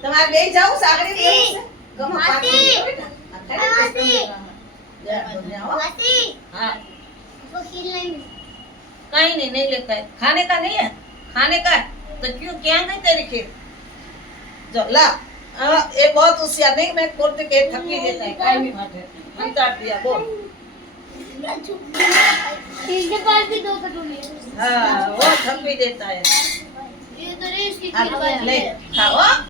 તમારે બે જાવ સાગરી દેવું છે ગમ પાકી हाँ कहीं नहीं लेता है खाने का नहीं है खाने का है तो क्यों क्या गई तेरी खीर जो ला ये बहुत होशियार नहीं मैं कोर्ट के थकी देता है काई भी बात है अंता दिया बोल इसके पास भी 2 कटोरी है हाँ वो थक भी देता है ये तो रे इसकी खीर ले खाओ